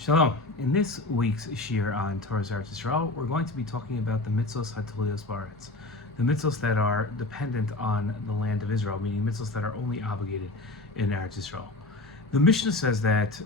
Shalom. In this week's shiur on Torah's Eretz Yisrael, we're going to be talking about the Mitzvos HaTluos Ba'aretz, the Mitzvos that are dependent on the land of Israel, meaning Mitzvos that are only obligated in Eretz Yisrael. The Mishnah says that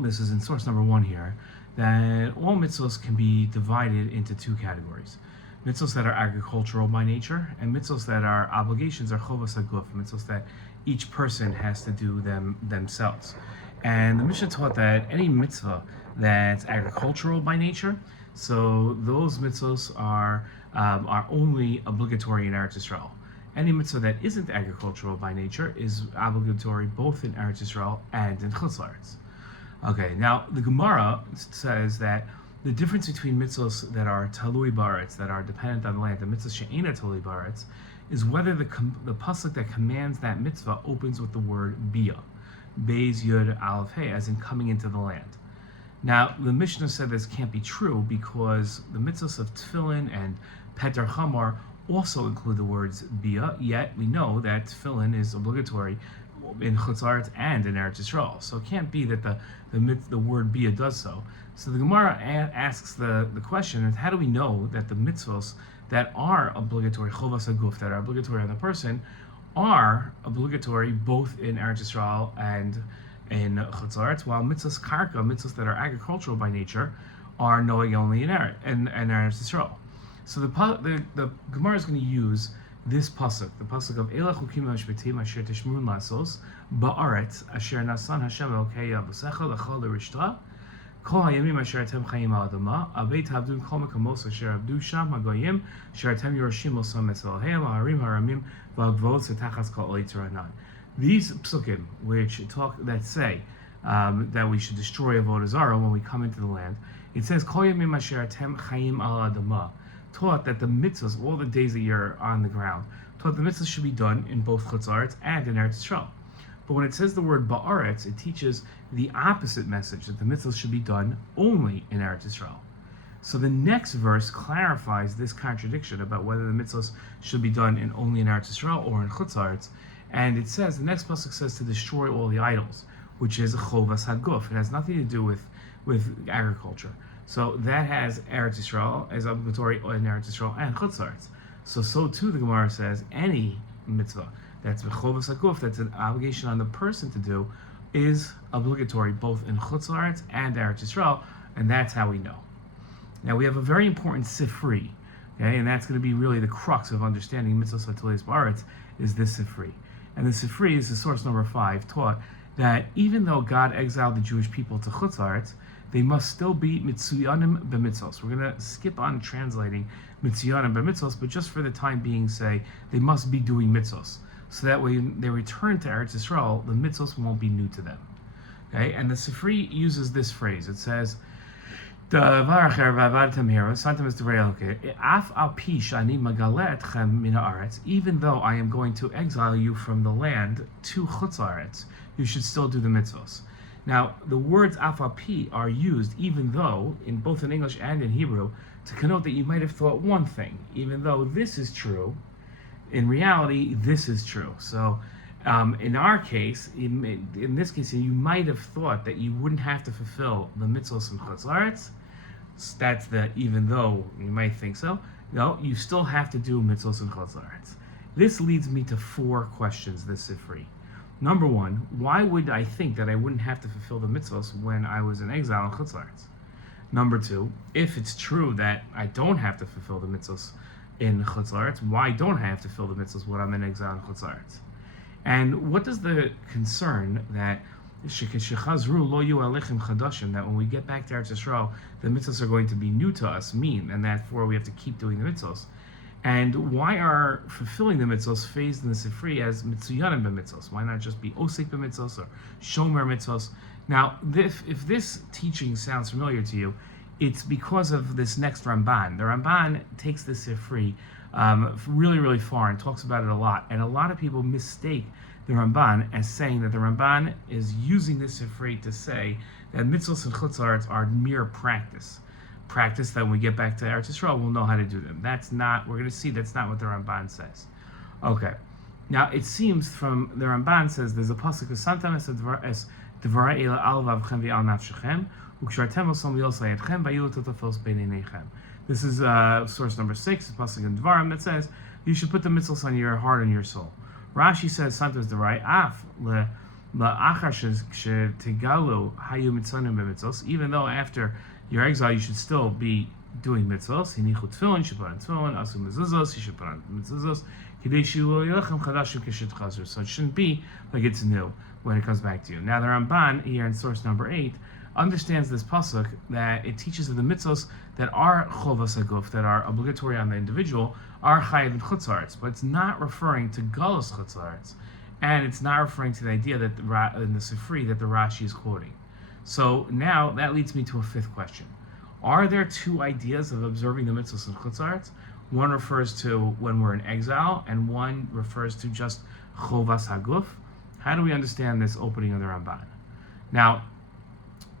this is in source number 1 here, that all Mitzvos can be divided into 2 categories. Mitzvos that are agricultural by nature, and Mitzvos that are obligations, or chovas haguf, Mitzvos that each person has to do them themselves. And the Mishnah taught that any mitzvah that's agricultural by nature, so those mitzvahs are only obligatory in Eretz Yisrael. Any mitzvah that isn't agricultural by nature is obligatory both in Eretz Yisrael and in Chutz La'aretz. Okay, now the Gemara says that the difference between mitzvahs that are talui ba'aretz, that are dependent on the land, and mitzvahs she'ena talui ba'aretz, is whether the pasuk that commands that mitzvah opens with the word bia. Beis Yud Aleph Hey, as in coming into the land. Now, the Mishnah said this can't be true because the mitzvahs of tefillin and peter chamor also include the words bia, yet we know that tefillin is obligatory in Chutz La'aretz and in Eretz Yisrael. So it can't be that the word bia does so. So the Gemara asks the question, is how do we know that the mitzvahs that are obligatory, chovas haguf, that are obligatory on the person, are obligatory both in Eretz Yisrael and in Chutz La'aretz, while mitzvahs karka, mitzvahs that are agricultural by nature, are knowing only in Eretz Yisrael. So the Gemara is going to use this pasuk, the pasuk of Elach Hukim Mishpatim Asher Tishmurun Lasos Ba'aretz Asher Nasan Hashem Elokei Avusecha Lechol L'Rishta Kol Hayamim Asher Atem Chayim Al Adama Avei Tavdun Kol Mekamos Asher Avdu Sham Hagoyim Asher Atem Yoroshim Osam Esel Hayam Harim Haramim V'Agvod Setachas Kol Olei Tzoranan. These psukim that say that we should destroy Avodah Zarah when we come into the land, it says Kol Yamim Asher Atem Chayim Al Adama, taught that the mitzvahs, all the days that you're on the ground, taught the mitzvahs should be done in both Chutz La'aretz and in Eretz Yisrael. But when it says the word ba'aretz, it teaches the opposite message, that the mitzvahs should be done only in Eretz Yisrael. So the next verse clarifies this contradiction about whether the mitzvahs should be done only in Eretz Yisrael or in Chutz La'aretz. And it says, the next pasuk says to destroy all the idols, which is chovas haguf. It has nothing to do with agriculture. So that has Eretz Yisrael as obligatory in Eretz Yisrael and Chutz La'aretz. So too the Gemara says any mitzvah that's b'chovas haguf, that's an obligation on the person to do, is obligatory both in Chutz La'aretz and Eretz Yisrael, and that's how we know. Now we have a very important sifri, okay, and that's going to be really the crux of understanding Mitzvos HaTluos Ba'aretz, is this sifri. And the sifri is the source number 5, taught that even though God exiled the Jewish people to Chutz La'aretz, they must still be mitzuyanim b'mitzvos. We're going to skip on translating mitzuyanim b'mitzvos, but just for the time being say they must be doing mitzvos. So that when they return to Eretz Yisrael, the mitzvos won't be new to them. Okay, and the Sifri uses this phrase. It says, even though I am going to exile you from the land to Chutz La'aretz, you should still do the mitzvos. Now, the words afapi are used even though, in both in English and in Hebrew, to connote that you might have thought one thing. Even though this is true, in reality, this is true. So, in our case, in this case, you might have thought that you wouldn't have to fulfill the mitzvos in Chutz La'aretz. That's the even though you might think so. No, you still have to do mitzvos in Chutz La'aretz. This leads me to 4 questions. This is free. Number 1, why would I think that I wouldn't have to fulfill the mitzvos when I was in exile in Chutz La'aretz? Number 2, if it's true that I don't have to fulfill the mitzvos in Chutz La'aretz, why don't I have to fulfill the mitzvos when I'm in exile in Chutz La'aretz? And what does the concern that that when we get back to Eretz Yisrael, the mitzvos are going to be new to us mean, and therefore we have to keep doing the mitzvos? And why are fulfilling the mitzvos phased in the Sifri as mitzuyanim b'mitzvos? Why not just be osik b'mitzvos or shomer mitzvos? Now, if this teaching sounds familiar to you, it's because of this next Ramban. The Ramban takes the Sifri really, really far and talks about it a lot. And a lot of people mistake the Ramban as saying that the Ramban is using this Sifri to say that mitzvos and Chutz La'aretz are mere practice that when we get back to Eretz Yisrael, we'll know how to do them. We're going to see that's not what the Ramban says. Okay. Now, it seems from the Ramban says there's a pasuk of Santam es Devarai ela al vavchem ve'al nafshechem, ukshartem osam v'yosai etchem, v'yilu totafos beineinechem. This is source number 6, pasuk in Dvarim, that says you should put the mitzvos on your heart and your soul. Rashi says sometimes the right af la'achar shetegalu hayu mitzanim b'mitzvos. Even though after your exile you should still be doing mitzvos. Hinichu tefillin, you should put on tefillin. Asu mezuzos, you should put on mezuzos. Kidei shiur yochem chadashim kishit chazur. So it shouldn't be like it's new when it comes back to you. Now the Ramban here in source number 8 understands this pasuk that it teaches that the mitzvos that are chovas haguf, that are obligatory on the individual, are chayav in chutzarts, but it's not referring to galus chutzarts, and it's not referring to the idea that in the Sifri that the Rashi is quoting. So now that leads me to a fifth question: are there two ideas of observing the mitzvos in chutzarts? One refers to when we're in exile, and one refers to just chovas haguf. How do we understand this opening of the Ramban? Now,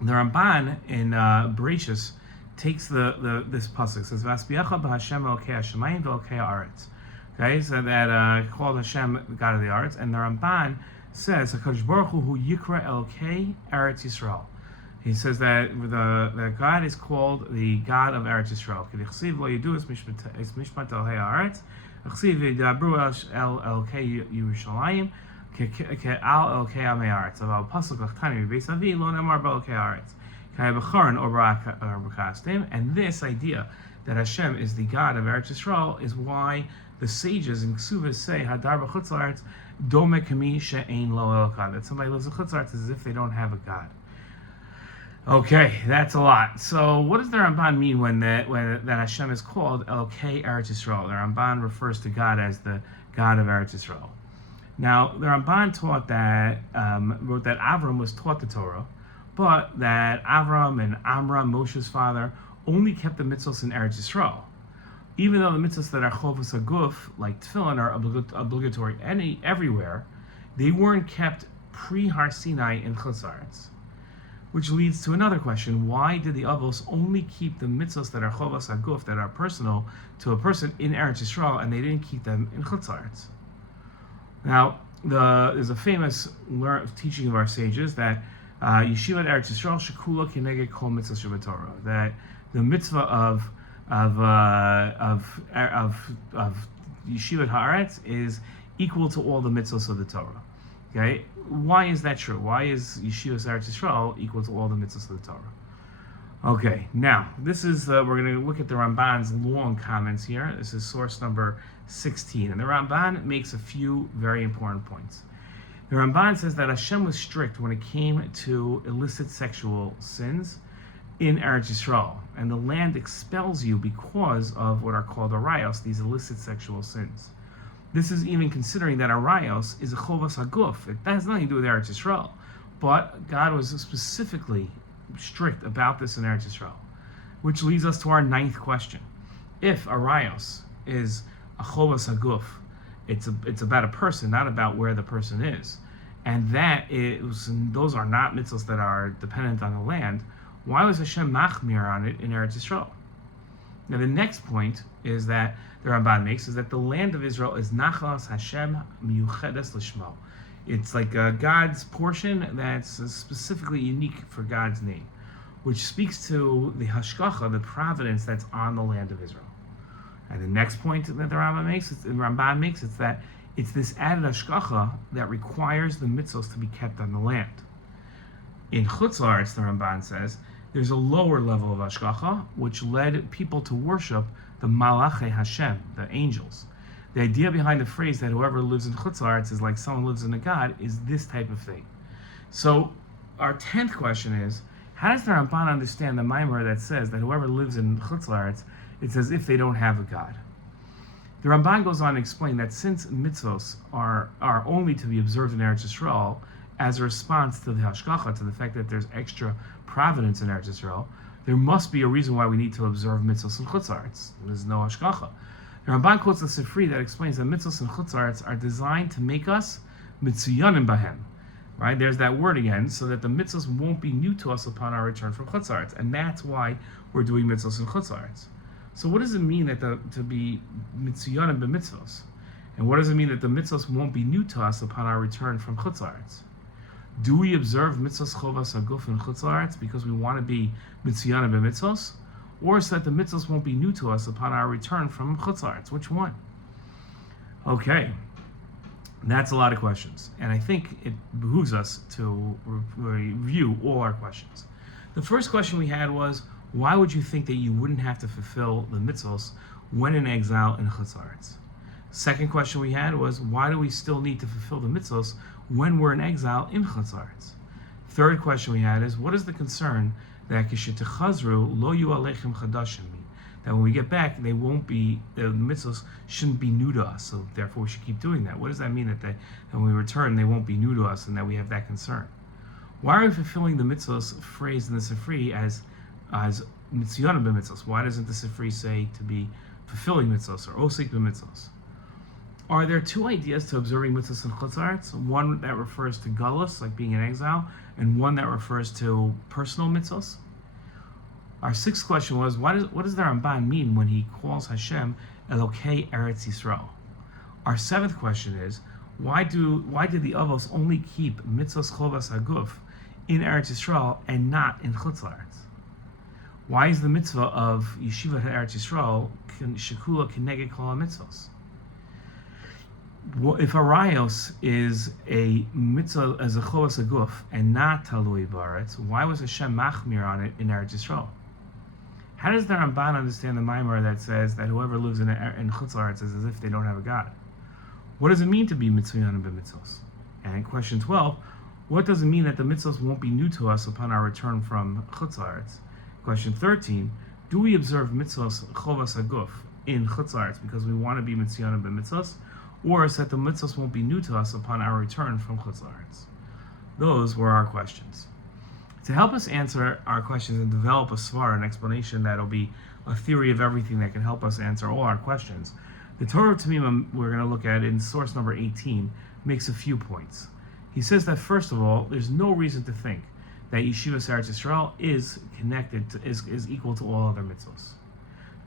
the Ramban in Bereshis takes this pasuk, says Vasbiacha b'Hashem elokei hashemayim v'elokei haaretz. Okay, so that called Hashem the God of the arts, and the Ramban says HaKadosh Baruch Hu Yikra Elokei Eretz Yisrael. He says that that God is called the God of Eretz Yisrael. K'dichsiv lo yidu es mishpat elokei haaretz, achsiv v'yidabru el elokei Yerushalayim. Ke'al elokei amei haaretz. Aval pasuk lachtani v'beis avi lo nemar b'elokei haaretz. And this idea that Hashem is the God of Eretz Yisrael is why the sages in Ksuvas say Hadar b'chutz la'aretz dome kami she'ein lo elokad, that somebody lives in chutz la'aretz as if they don't have a God. Okay, that's a lot. So what does the Ramban mean when that Hashem is called Elokei Eretz Yisrael? The Ramban refers to God as the God of Eretz Yisrael. Now the Ramban taught that wrote that Avram was taught the Torah, but that Avram and Amram, Moshe's father, only kept the mitzvos in Eretz Yisrael. Even though the mitzvos that are chovos haguf, like tefillin, are obligatory everywhere, they weren't kept pre-Har Sinai in Chutz La'aretz. Which leads to another question: why did the Avos only keep the mitzvos that are chovos haguf, that are personal to a person in Eretz Yisrael, and they didn't keep them in Chutz La'aretz? Now, there's a famous teaching of our sages that Yeshivat Eretz Yisrael shekula keneged kol mitzvah shebetorah, that the mitzvah of Yeshivat Haaretz is equal to all the mitzvahs of the Torah. Okay, why is that true? Why is Yeshivat Eretz Yisrael equal to all the mitzvahs of the Torah? Okay, now this is we're going to look at the Ramban's long comments here. This is source number 16, and the Ramban makes a few very important points. The Ramban says that Hashem was strict when it came to illicit sexual sins in Eretz Yisrael, and the land expels you because of what are called arayos, these illicit sexual sins. This is even considering that arayos is a chovas haguf. It has nothing to do with Eretz Yisrael, but God was specifically strict about this in Eretz Yisrael, which leads us to our ninth question. If arayos is a chovas haguf, it's about a person, not about where the person is, and those are not mitzvahs that are dependent on the land. Why was Hashem machmir on it in Eretz Yisrael? Now the next point is that the Ramban makes is that the land of Israel is nachlas Hashem miyuchedes lishmo. It's like God's portion that's specifically unique for God's name, which speaks to the hashgacha, the providence that's on the land of Israel. And the next point that the Ramban makes, is that it's this added hashgacha that requires the mitzvos to be kept on the land. In Chutz La'aretz, the Ramban says, there's a lower level of hashgacha, which led people to worship the Malachei Hashem, the angels. The idea behind the phrase that whoever lives in Chutz La'aretz is like someone lives in a God is this type of thing. So our 10th question is, how does the Ramban understand the Maimer that says that whoever lives in Chutz La'aretz, it's as if they don't have a God? The Ramban goes on to explain that since mitzvos are only to be observed in Eretz Yisrael as a response to the hashgacha, to the fact that there's extra providence in Eretz Yisrael, there must be a reason why we need to observe mitzvos in Chutz La'aretz. There's no hashgacha. The Ramban quotes the Sifri that explains that mitzvos in Chutz La'aretz are designed to make us mitzuyanim bahem. Right? There's that word again, so that the mitzvos won't be new to us upon our return from Chutz La'aretz, and that's why we're doing mitzvos in Chutz La'aretz. So what does it mean that to be mitzuyanim b'mitzvos? And what does it mean that the mitzvos won't be new to us upon our return from Chutz La'aretz? Do we observe mitzvos chovas haguf in chutz la'aretz because we want to be mitziyanim b'mitzvos, or so that the mitzvos won't be new to us upon our return from chutz la'aretz? Which one? Okay, that's a lot of questions, and I think it behooves us to review all our questions. The first question we had was, why would you think that you wouldn't have to fulfill the mitzvos when in exile in chutz la'aretz? Second question we had was, why do we still need to fulfill the mitzvos when we're in exile in chutz la'aretz? Third question we had is, what is the concern that kishetechazru lo yu alechem chadashim mean? That when we get back, they won't be, the mitzvos shouldn't be new to us, so therefore we should keep doing that. What does that mean that when we return, they won't be new to us and that we have that concern? Why are we fulfilling the mitzvos phrased in the Sifri as mitziyanim b'mitzvos? Why doesn't the Sifri say to be fulfilling mitzvos or osik b'mitzvos? Are there two ideas to observing mitzvos in chutz la'aretz? One that refers to galus, like being in exile, and one that refers to personal mitzvos? Our sixth question was, what does the Ramban mean when he calls Hashem Elokei Eretz Yisrael? Our seventh question is, why did the Avos only keep mitzvos chovas haguf in Eretz Yisrael and not in chutz la'aretz? Why is the mitzvah of Yeshiva Eretz Yisrael shekula keneged kol mitzvos? If arayos is a mitzvah as a chovas haguf and not talui b'aretz, why was Hashem machmir on it in Eretz Yisrael? How does the Ramban understand the Maimar that says that whoever lives in chutz la'aretz is as if they don't have a God? What does it mean to be mitziyanim b'mitzvos? And question 12, what does it mean that the mitzvos won't be new to us upon our return from chutz la'aretz? Question 13, do we observe mitzvos chovas haguf in chutz la'aretz because we want to be mitziyanim b'mitzvos, or is that the mitzvos won't be new to us upon our return from chutz la'aretz? Those were our questions. To help us answer our questions and develop a svar, an explanation that'll be a theory of everything that can help us answer all our questions, the Torah of Tamimim we're going to look at in source number 18 makes a few points. He says that first of all, there's no reason to think that Yeshiva Eretz Yisrael is connected to, is equal to all other mitzvos.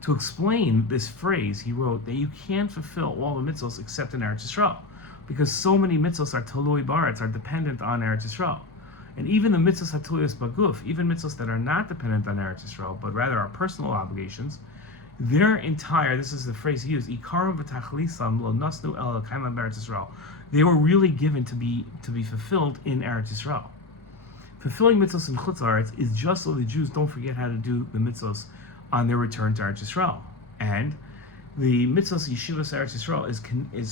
To explain this phrase, he wrote that you can't fulfill all the mitzvos except in Eretz Yisrael, because so many mitzvos are tolui baretz, are dependent on Eretz Yisrael. And even the mitzvos hatuliyos baguf, even mitzvos that are not dependent on Eretz Yisrael, but rather are personal obligations, their entire, this is the phrase he used, ikaram v'tachlisam lo nasnu el kaimam Eretz Yisrael. They were really given to be fulfilled in Eretz Yisrael. Fulfilling mitzvos in chutz la'aretz is just so the Jews don't forget how to do the mitzvos on their return to Eretz Yisrael. And the mitzvos yeshivas Eretz Yisrael is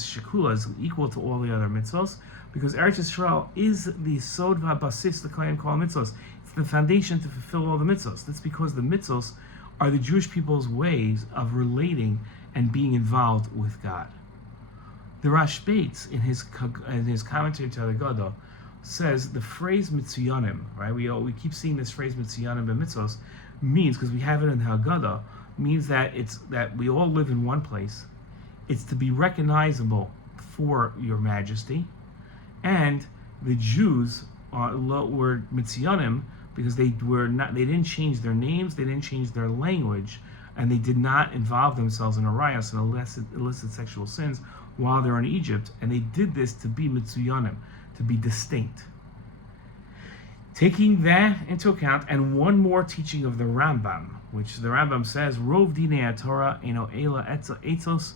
shekula, is equal to all the other mitzvos, because Eretz Yisrael is the sod v'habasis, the kohen kol mitzvos. It's the foundation to fulfill all the mitzvos. That's because the mitzvos are the Jewish people's ways of relating and being involved with God. The Rashbetz, in his commentary to the Haggadah, says the phrase mitziyanim, right? We keep seeing this phrase mitziyanim b'mitzvos, means, because we have it in the Haggadah, means that it's that we all live in one place. It's to be recognizable for your majesty, and the Jews were mitziyanim because they didn't change their names, they didn't change their language, and they did not involve themselves in arayos and illicit sexual sins while they're in Egypt, and they did this to be mitziyanim, to be distinct. Taking that into account, and one more teaching of the Rambam, which the Rambam says, Rov dinei Torah eno ela etzos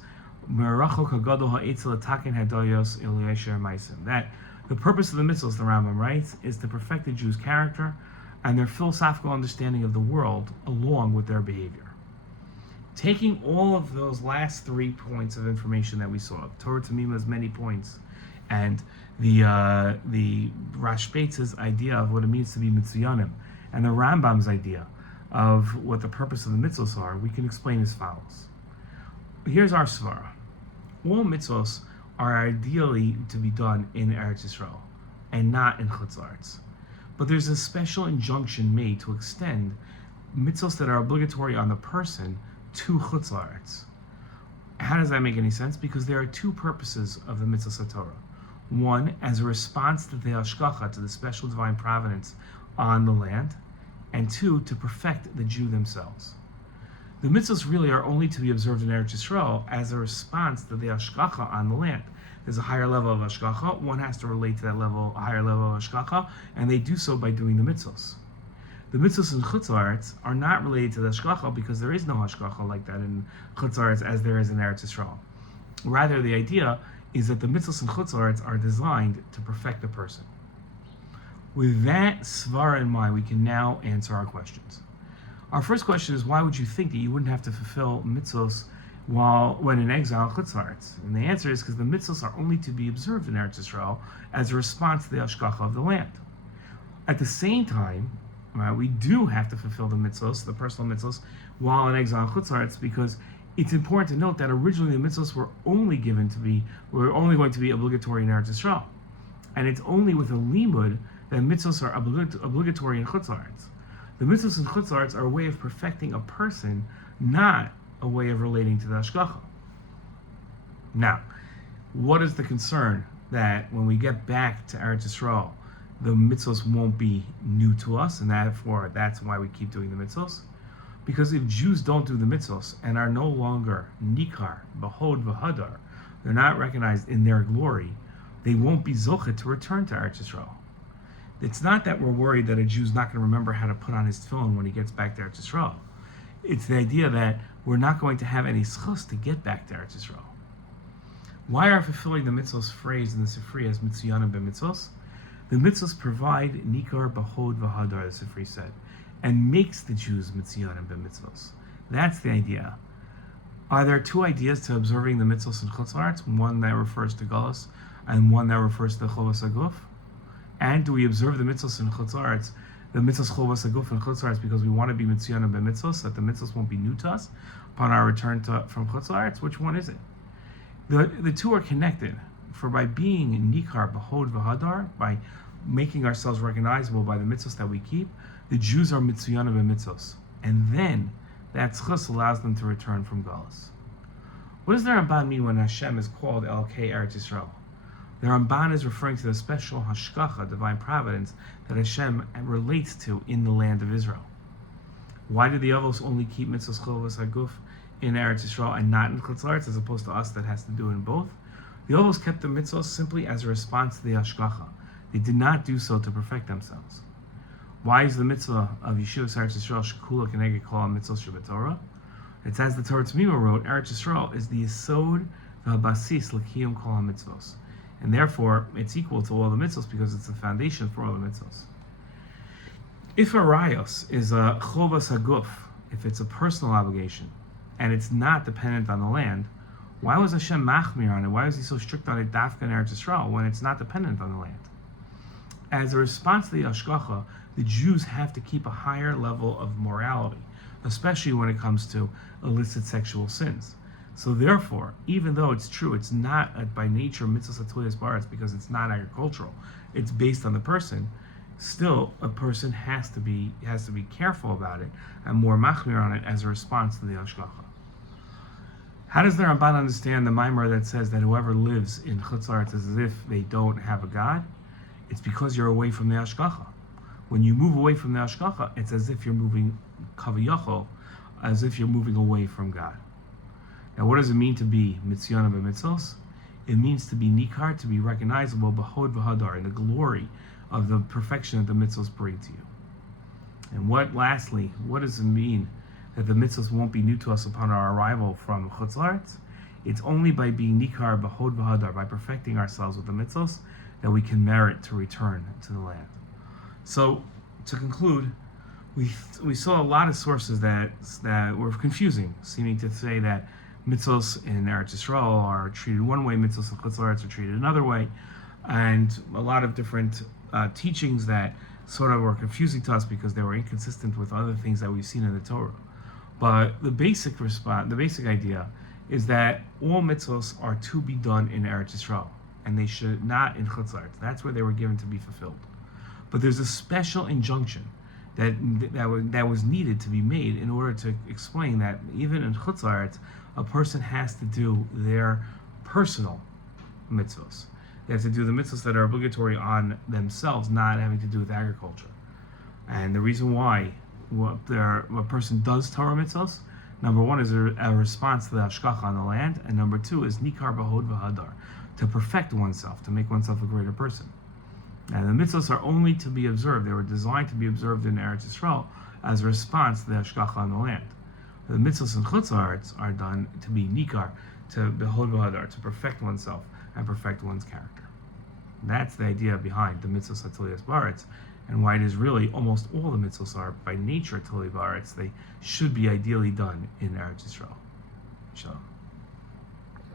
merachok hagadol ha'etzel ataken hadoyos eliyesher meisim. That the purpose of the mitzvos, the Rambam writes, is to perfect the Jews' character and their philosophical understanding of the world along with their behavior. Taking all of those last 3 points of information that we saw, Torah Tamima's many points, and the Rashbetz's idea of what it means to be mitziyanim, and the Rambam's idea of what the purpose of the mitzvos are, we can explain as follows. Here's our svara. All mitzvos are ideally to be done in Eretz Yisrael and not in chutz la'aretz. But there's a special injunction made to extend mitzvos that are obligatory on the person to chutz la'aretz. How does that make any sense? Because there are 2 purposes of the mitzvos Torah. One, as a response to the hashgacha, to the special divine providence on the land, and 2, to perfect the Jew themselves. The mitzvos really are only to be observed in Eretz Yisrael as a response to the hashgacha on the land. there's a higher level of hashgacha. One has to relate to that level, a higher level of hashgacha, and they do so by doing the mitzvos. The mitzvos in Chutz La'aretz are not related to the hashgacha because there is no hashgacha like that in Chutz La'aretz as there is in Eretz Yisrael. Rather, the idea is that the mitzvos in Chutz La'aretz are designed to perfect the person. With that svara in mind, we can now answer our questions. Our first question is, why would you think that you wouldn't have to fulfill mitzvos when in exile in Chutz La'aretz? And the answer is because the mitzvos are only to be observed in Eretz Yisrael as a response to the hashgacha of the land. At the same time, we do have to fulfill the mitzvos, the personal mitzvos, while in exile in Chutz La'aretz, because it's important to note that originally the mitzvos were only going to be obligatory in Eretz Yisrael. And it's only with a limud that mitzvos are obligatory in Chutz La'aretz. The mitzvos in Chutz La'aretz are a way of perfecting a person, not a way of relating to the hashgacha. Now, what is the concern that when we get back to Eretz Yisrael, the mitzvos won't be new to us, and therefore that's why we keep doing the mitzvos? Because if Jews don't do the mitzvos and are no longer nikar, behod, v'hadar, they're not recognized in their glory, they won't be zochet to return to Eretz Yisrael. It's not that we're worried that a Jew's not going to remember how to put on his tefillin when he gets back to Eretz Yisrael. It's the idea that we're not going to have any schus to get back to Eretz Yisrael. Why are fulfilling the mitzvos phrased in the Sifri as mitziyanim b'mitzvos? The mitzvos provide nikar, behod, v'hadar, the Sifri said, and makes the Jews mitziyanim b'mitzvos. That's the idea. Are there two ideas to observing the mitzvos in Chutz La'aretz? One that refers to galus, and one that refers to chovas haguf? And do we observe the mitzvos in Chutz La'aretz, the mitzvos chovas haguf in Chutz La'aretz, because we want to be mitziyanim b'mitzvos, that the mitzvos won't be new to us upon our return from Chutz La'aretz? Which one is it? The two are connected. For by being nikar, behod, v'hadar, by making ourselves recognizable by the mitzvos that we keep, the Jews are mitziyanim b'mitzvos, and then that schus allows them to return from galus. What does the Ramban mean when Hashem is called Elokei Eretz Yisrael? The Ramban is referring to the special hashgacha, divine providence, that Hashem relates to in the land of Israel. Why did the Avos only keep mitzvos chovas haguf in Eretz Yisrael and not in Chutz La'aretz, as opposed to us that has to do it in both? The Avos kept the mitzvos simply as a response to the hashgacha. They did not do so to perfect themselves. Why is the mitzvah of Yeshua Eretz Yisrael shekula keneged kol mitzvos shebetorah? It's as the Torah Tzmima wrote, Eretz Yisrael is the yesod v'habasis l'kiyum kol mitzvos, and therefore it's equal to all the mitzvos because it's the foundation for all the mitzvos. If a rayos is a chovas haguf, if it's a personal obligation, and it's not dependent on the land, why was Hashem machmir on it? Why was he so strict on it dafka in Eretz Yisrael when it's not dependent on the land? As a response to the hashgacha, the Jews have to keep a higher level of morality, especially when it comes to illicit sexual sins. So therefore, even though it's true, it's not by nature mitzvos hatuliyos ba'aretz because it's not agricultural, it's based on the person, still a person has to be careful about it and more machmir on it as a response to the hashgacha. How does the Ramban understand the Maimar that says that whoever lives in Chutz La'aretz is as if they don't have a God? It's because you're away from the hashgacha. When you move away from the hashgacha, it's as if you're moving kaviyachol, as if you're moving away from God. Now, what does it mean to be mitziyanim b'mitzvos? It means to be nikar, to be recognizable, behod v'hadar, in the glory of the perfection that the mitzvos bring to you. And lastly, what does it mean that the mitzvos won't be new to us upon our arrival from Chutz La'aretz? It's only by being nikar, behod v'hadar, by perfecting ourselves with the mitzvos, that we can merit to return to the land. So, to conclude, we saw a lot of sources that were confusing, seeming to say that mitzvos in Eretz Yisrael are treated one way, mitzvos in Chutz La'aretz are treated another way, and a lot of different teachings that sort of were confusing to us because they were inconsistent with other things that we've seen in the Torah. But the basic idea is that all mitzvos are to be done in Eretz Yisrael, and they should not in Chutz La'aretz. That's where they were given to be fulfilled. But there's a special injunction that was needed to be made in order to explain that even in Chutz La'aretz, a person has to do their personal mitzvos. They have to do the mitzvos that are obligatory on themselves, not having to do with agriculture. And the reason why a person does Torah mitzvos, number one is a response to the hashgacha on the land, and number two is nikar behod v'hadar, to perfect oneself, to make oneself a greater person. Now, the mitzvos are only to be observed. They were designed to be observed in Eretz Yisrael as a response to the hashgacha on the land. The mitzvos in Chutz La'aretz are done to be nikar, to behod v'hadar, to perfect oneself and perfect one's character. That's the idea behind the mitzvos hatilios ba'aretz, and why it is really almost all the mitzvos are by nature tili ba'aretz. They should be ideally done in Eretz Yisrael. Shalom.